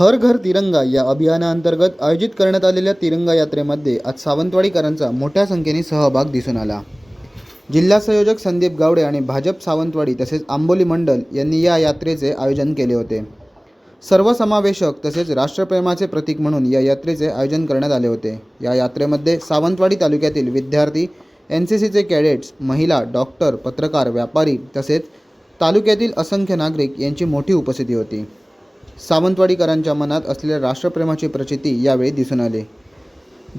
हर घर तिरंगा या अभियानाअंतर्गत आयोजित करण्यात आलेल्या तिरंगा यात्रेमध्ये आज सावंतवाडीकरांचा मोठ्या संख्येने सहभाग दिसून आला. जिल्हा संयोजक संदीप गावडे आणि भाजप सावंतवाडी तसेच आंबोली मंडल यांनी या यात्रेचे आयोजन केले होते. सर्वसमावेशक तसेच राष्ट्रप्रेमाचे प्रतीक म्हणून या यात्रेचे आयोजन करण्यात आले होते. या यात्रेमध्ये सावंतवाडी तालुक्यातील विद्यार्थी एन सी सीचे कॅडेट्स महिला डॉक्टर पत्रकार व्यापारी तसेच तालुक्यातील असंख्य नागरिक यांची मोठी उपस्थिती होती. सावंतवाडीकरांच्या मनात असलेल्या राष्ट्रप्रेमाची प्रचिती यावेळी दिसून आली.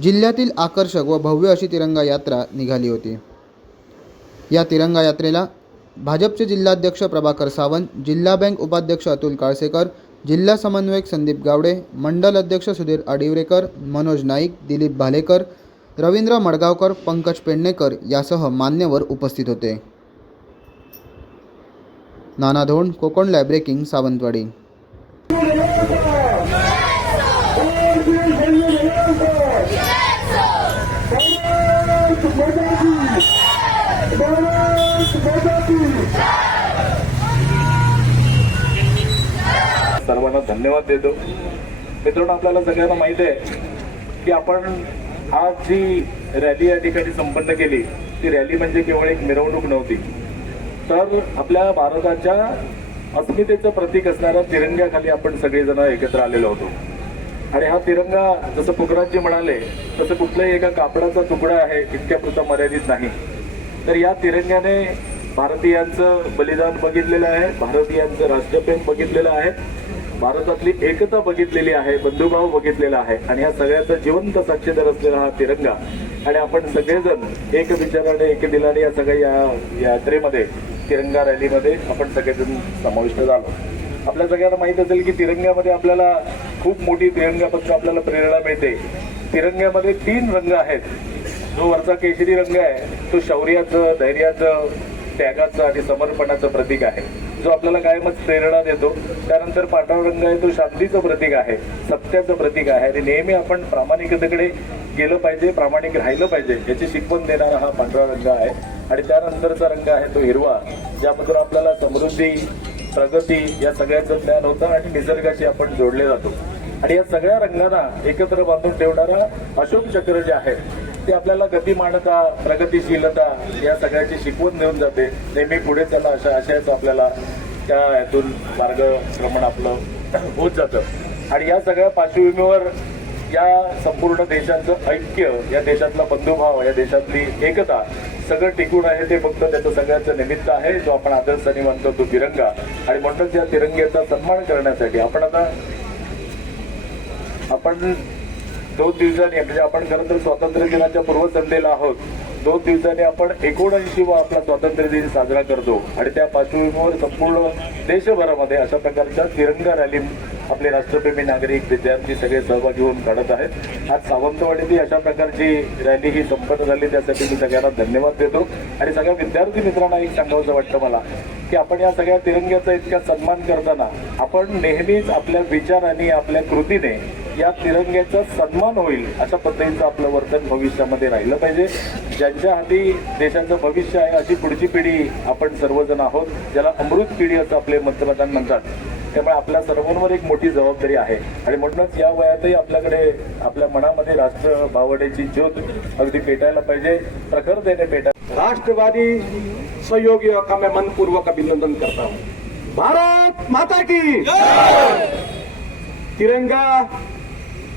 जिल्ह्यातील आकर्षक व भव्य अशी तिरंगा यात्रा निघाली होती. या तिरंगा यात्रेला भाजपचे जिल्हाध्यक्ष प्रभाकर सावंत जिल्हा बँक उपाध्यक्ष अतुल काळसेकर जिल्हा समन्वयक संदीप गावडे मंडल अध्यक्ष सुधीर आडिवरेकर मनोज नाईक दिलीप भालेकर रवींद्र मडगावकर पंकज पेडणेकर यासह मान्यवर उपस्थित होते. नाना धोंड कोकण लायब्रेकिंग सावंतवाडी. सर्वांना धन्यवाद देतो. मित्रांनो आपल्याला सगळ्यांना माहीत आहे की आपण आज जी रॅली या ठिकाणी संपन्न केली ती रॅली म्हणजे केवळ एक मिरवणूक नव्हती. तर आपल्या भारताच्या अस्मितेचं प्रतीक असणाऱ्या तिरंग्याखाली आपण सगळेजण एकत्र आलेलो होतो. आणि हा तिरंगा जसं पुखराजी म्हणाले तसं कुठल्याही एका कापडाचा तुकडा आहे इतक्यापुरता मर्यादित नाही. तर या तिरंग्याने भारतीयांचं बलिदान बघितलेलं आहे भारतीयांचं राष्ट्रप्रेम बघितलेलं आहे भारतातली एकता बघितलेली आहे बंधुभाव बघितलेला आहे आणि या सगळ्याचा जिवंत साक्षीदार असलेला हा तिरंगा. आणि आपण सगळेजण एक विचाराने एक दिलाने या सगळ्या या यात्रेमध्ये तिरंगा रॅलीमध्ये आपण सगळेजण समाविष्ट झालो. आपल्या सगळ्यांना माहीत असेल की तिरंग्यामध्ये आपल्याला खूप मोठी तिरंग्यापासून आपल्याला प्रेरणा मिळते. तिरंग्यामध्ये तीन रंग आहेत. जो वरचा केशरी रंग आहे तो शौर्याचं धैर्याचं त्यागाचं आणि समर्पणाचं प्रतीक आहे. जो आपल्याला कायमच प्रेरणा देतो. त्यानंतर पांढरा रंग आहे तो शांतीचं प्रतीक आहे सत्याचं प्रतीक आहे आणि नेहमी आपण प्रामाणिकतेकडे केलं पाहिजे प्रामाणिक राहिलं पाहिजे याची शिकवण देणारा हा पांढरा रंग आहे. आणि त्यानंतरचा रंग आहे तो हिरवा ज्यामधून आपल्याला समृद्धी प्रगती या सगळ्याचं ज्ञान होतं आणि निसर्गाशी आपण जोडले जातो. आणि या सगळ्या रंगांना एकत्र बांधून ठेवणारा अशोक चक्र जे आहे ते आपल्याला गतिमानता प्रगतिशीलता या सगळ्याची शिकवण देऊन जाते. नेहमी पुढे त्याला अशा आशयाचं आपल्याला त्या यातून मार्गक्रमण आपलं होत जातं. आणि या सगळ्या पार्श्वभूमीवर या संपूर्ण देशाचं ऐक्य या देशातला बंधुभाव या देशातली एकता सगळं टिकून आहे ते फक्त त्याचं सगळ्याचं निमित्त आहे जो आपण आदर्शाने म्हणतो तो तिरंगा. आणि म्हणूनच या तिरंग्याचा सन्मान करण्यासाठी आपण आता आपण दोन दिवसांनी म्हणजे आपण खरं तर स्वातंत्र्य दिनाच्या पूर्वसंध्येला आहोत. दोन दिवसांनी आपण एकोणऐंशी वा आपला स्वातंत्र्य दिन साजरा करतो. आणि त्या पार्श्वभूमीवर संपूर्ण देशभरामध्ये अशा प्रकारच्या तिरंगा रॅली आपले राष्ट्रप्रेमी नागरिक विद्यार्थी सगळे सहभागी होऊन काढत आहेत. आज सावंतवाडीतही अशा प्रकारची रॅली ही संपन्न झाली. त्यासाठी मी सगळ्यांना धन्यवाद देतो. आणि सगळ्या विद्यार्थी मित्रांना एक सांगावंसं वाटतं मला की आपण या सगळ्या तिरंग्याचा इतका सन्मान करताना आपण नेहमीच आपल्या विचाराने आपल्या कृतीने या तिरंग्याचा सन्मान होईल अशा पद्धतीचं आपलं वर्तन भविष्यामध्ये राहिलं पाहिजे. ज्यांच्या हाती देशाचं भविष्य आहे अशी पुढची पिढी आपण सर्वजण आहोत. ज्याला अमृत पिढी असं आपले पंतप्रधान म्हणतात. त्यामुळे आपल्या सर्वांवर एक मोठी जबाबदारी आहे. आणि म्हणूनच या वयातही आपल्याकडे आपल्या मनामध्ये राष्ट्र भावनेची ज्योत अगदी पेटायला पाहिजे. प्रखर देणे पेटा राष्ट्रवादी सहयोगी का मैं मनपूर्वक अभिनंदन करता. भारत माता की तिरंगा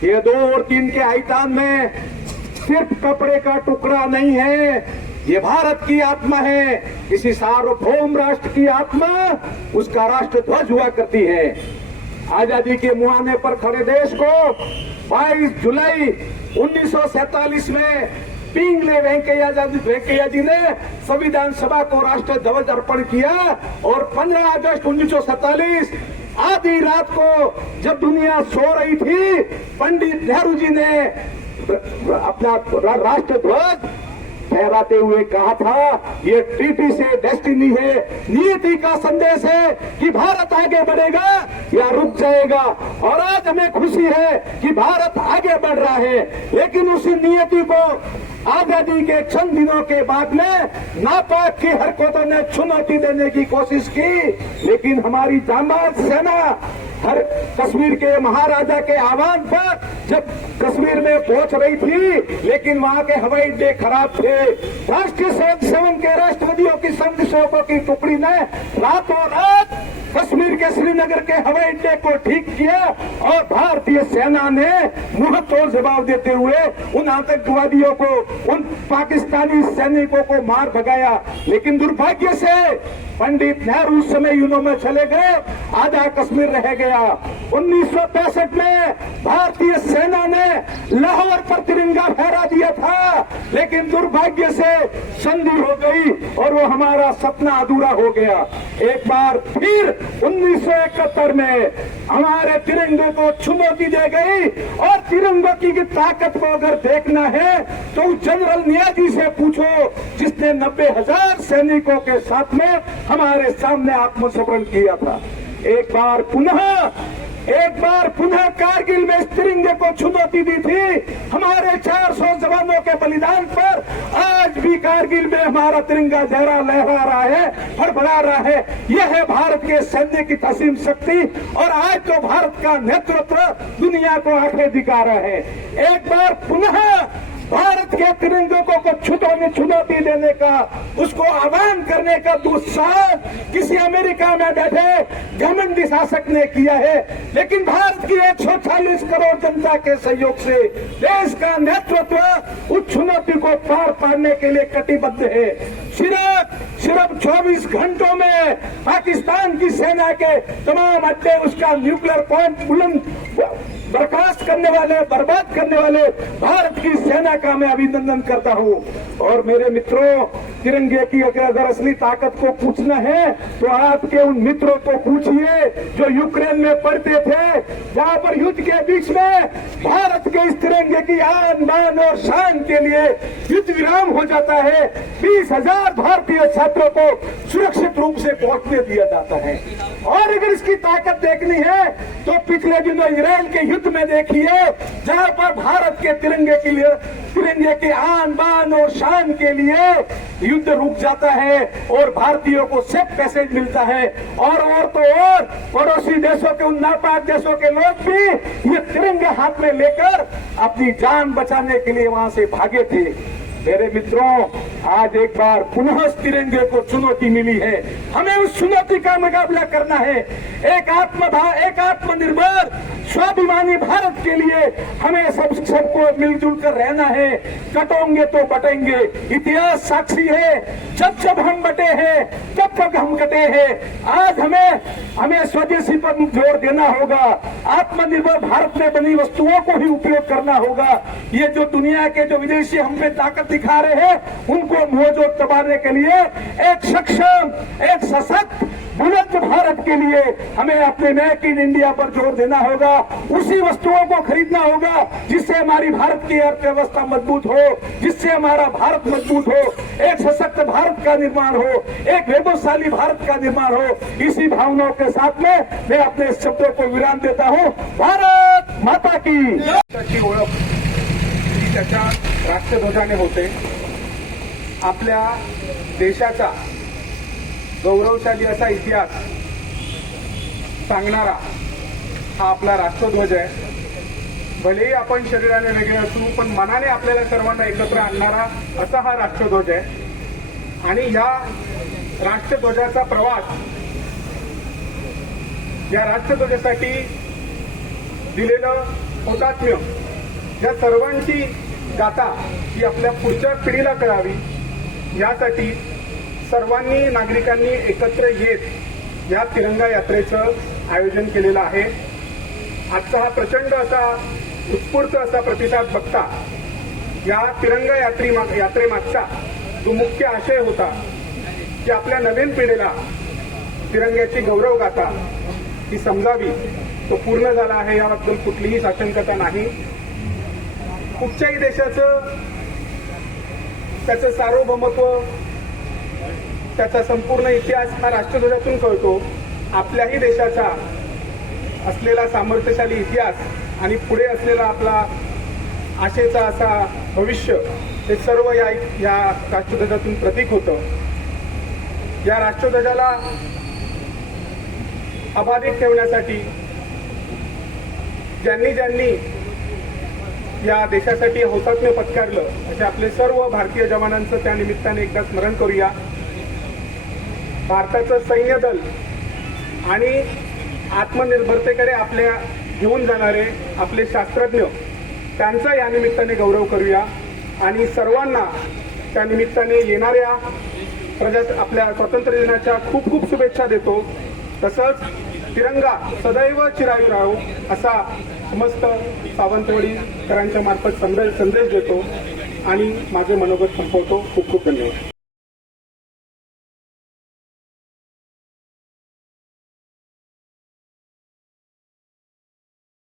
ये दो और तीन के आईतान में सिर्फ कपड़े का टुकड़ा नहीं है ये भारत की आत्मा है किसी सार्वभौम राष्ट्र की आत्मा उसका राष्ट्र ध्वज हुआ करती है। आजादी के मुहाने पर खड़े देश को 22 जुलाई 1947 में पिंगले वेंकैया वेंकैया जी ने संविधान सभा को राष्ट्र ध्वज अर्पण किया और 15 अगस्त 1947 आधी रात को जब दुनिया सो रही थी पंडित नेहरू जी ने अपना राष्ट्र ध्वज फहराते हुए कहा था, ये टीटी से डेस्टिनी है नियति का संदेश है कि भारत आगे बढ़ेगा या रुक जाएगा। और आज हमें खुशी है कि भारत आगे बढ़ रहा है। लेकिन उसी नियति को आज़ादी के चंद दिनों के बाद में नापाक की हरकतों ने चुनौती देने की कोशिश की। लेकिन हमारी जांबाज सेना हर कश्मीर के महाराजा के आह्वान पर जब कश्मीर में पहुंच रही थी लेकिन वहां के हवाई अड्डे खराब थे। राष्ट्रीय स्वयं सेवक के राष्ट्रवादियों की संघ सेवकों की टुकड़ी ने रातों रात कश्मीर के श्रीनगर के हवाई अड्डे को ठीक किया और भारतीय सेना ने मुंह तोड़ जवाब देते हुए उन आतंकवादियों को उन पाकिस्तानी सैनिकों को मार भगाया। लेकिन दुर्भाग्य से पंडित नेहरू समय यूनो में चले गए, आधा कश्मीर रह गया। 1965 में भारतीय सेना ने लाहौर पर तिरंगा फहरा दिया था, लेकिन दुर्भाग्य से संधि हो गई और वो हमारा सपना अधूरा हो गया। एक बार फिर 1971 में हमारे तिरंगे को चुनौती दे गई और तिरंगों की ताकत को अगर देखना है तो जनरल नियाजी से पूछो, जिसने नब्बे हज़ार सैनिकों के साथ में हमारे सामने आत्मसमरण किया था। एक बार पुनः, एक बार पुनः कारगिल में तिरंगे को चुनौती दी थी। हमारे 400 जवानों के बलिदान पर आज भी कारगिल में हमारा तिरंगा जहरा लहरा रहा है फड़फड़ा रहा है। यह है भारत के सैन्य की तसीम शक्ति और आज तो भारत का नेतृत्व दुनिया को आँखें दिखा रहा है। एक बार पुनः भारत के तिरंगे को को छुटोने चुनौती देने का, उसको आह्वान करने का दुस्साहस किसी अमेरिका में बैठे घमंडी शासक ने किया है। लेकिन भारत की 140 करोड़ जनता के सहयोग से देश का नेतृत्व उस चुनौती को पार पाने के लिए कटिबद्ध है। सिर्फ़ सिर्फ़ 24 घंटों में पाकिस्तान की सेना के तमाम अड्डे, उसका न्यूक्लियर पॉइंट बुलंद बर्खास्त करने वाले, बर्बाद करने वाले भारत की सेना का मैं अभिनंदन करता हूँ। और मेरे मित्रों, तिरंगे की अगर अगर असली ताकत को पूछना है तो आपके उन मित्रों को पूछिए जो यूक्रेन में पढ़ते थे, जहाँ पर युद्ध के बीच में भारत के इस तिरंगे की आन, बान और शान के लिए युद्ध विराम हो जाता है। बीस हज़ार भारतीय छात्रों को सुरक्षित रूप से पहुँचने दिया जाता है। और अगर इसकी ताकत देखनी है तो पिछले दिनों इसराइल के युद्ध में देखिए, जहाँ पर भारत के तिरंगे के लिए, तिरंगे के आन, बान और शान के लिए युद्ध रुक जाता है और भारतीयों को सेफ़ पैसेज मिलता है। और और तो और, पड़ोसी देशों के उन नापाक देशों के लोग भी ये तिरंगे हाथ में लेकर अपनी जान बचाने के लिए वहाँ से भागे थे। मेरे मित्रों, आज एक बार पुनः तिरंगे को चुनौती मिली है। हमें उस चुनौती का मुकाबला करना है। एक आत्मभा, एक आत्मनिर्भर स्वाभिमानी भारत के लिए हमें सब, सबको मिलजुल कर रहना है। कटोंगे तो बटेंगे। इतिहास साक्षी है। जब जब हम बटे हैं, तब तक हम कटे हैं। आज हमें हमें स्वदेशी पर ज़ोर देना होगा। आत्मनिर्भर भारत में बनी वस्तुओं को ही उपयोग करना होगा। ये जो दुनिया के जो विदेशी हम पे ताकत दिखा रहे हैं, उनको मोहजोत दबाने के लिए एक सक्षम, एक सशक्त बुलंद भारत के लिए हमें अपने मेक इन इंडिया पर ज़ोर देना होगा, उसी वस्तुओं को खरीदना होगा, जिससे हमारी भारत की अर्थव्यवस्था मज़बूत हो, जिससे हमारा भारत मज़बूत हो, एक सशक्त भारत का निर्माण हो, एक वैभवशाली भारत का निर्माण हो। इसी भावनाओं के साथ में मैं अपने शब्दों को विराम देता हूँ। भारत माता की। त्याच्या राष्ट्रध्वजाने होते. आपल्या देशाचा गौरवशाली असा इतिहास सांगणारा हा आपला राष्ट्रध्वज आहे. भलेही आपण शरीराने वेगळे असू पण मनाने आपल्याला सर्वांना एकत्र आणणारा असा हा राष्ट्रध्वज आहे. आणि या राष्ट्रध्वजाचा प्रवास या राष्ट्रध्वजासाठी दिलेलं पोतात्म्य या सर्वांची गाथा ही आपल्या पुढच्या पिढीला कळावी यासाठी सर्वांनी नागरिकांनी एकत्र येत या तिरंगा यात्रेचं आयोजन केलेलं आहे. आजचा हा प्रचंड असा उत्स्फूर्त असा प्रतिसाद बघता या तिरंगा यात्री यात्रेमागचा जो मुख्य आशय होता की आपल्या नवीन पिढीला तिरंग्याची गौरव गाथा ही समजावी तो पूर्ण झाला आहे याबद्दल कुठलीही साशंकता नाही. कुठच्याही देशाचं त्याचं सार्वभौमत्व त्याचा संपूर्ण इतिहास हा राष्ट्रध्वजातून कळतो. आपल्याही देशाचा असलेला सामर्थ्यशाली इतिहास आणि पुढे असलेला आपला आशेचा असा भविष्य हे सर्व या या राष्ट्रध्वजातून प्रतीक होतं. या राष्ट्रध्वजाला अबाधित ठेवण्यासाठी ज्यांनी ज्यांनी या देशासाठी हौतात्म्य पत्कारलं असे आपले सर्व भारतीय जवानांचं त्या निमित्ताने एकदा स्मरण करूया. भारताचं सैन्य दल आणि आत्मनिर्भरतेकडे आपल्या घेऊन जाणारे आपले शास्त्रज्ञ त्यांचा या निमित्ताने गौरव करूया. आणि सर्वांना त्या निमित्ताने येणाऱ्या प्रजा आपल्या स्वातंत्र्य दिनाच्या खूप खूप शुभेच्छा देतो. तसंच तिरंगा सदैव चिरायू राहू असा समस्त सावंतवाडीकरांच्या मार्फत संदेश संदेश देतो. आणि माझे मनोगत संपवतो. खूप खूप धन्यवाद.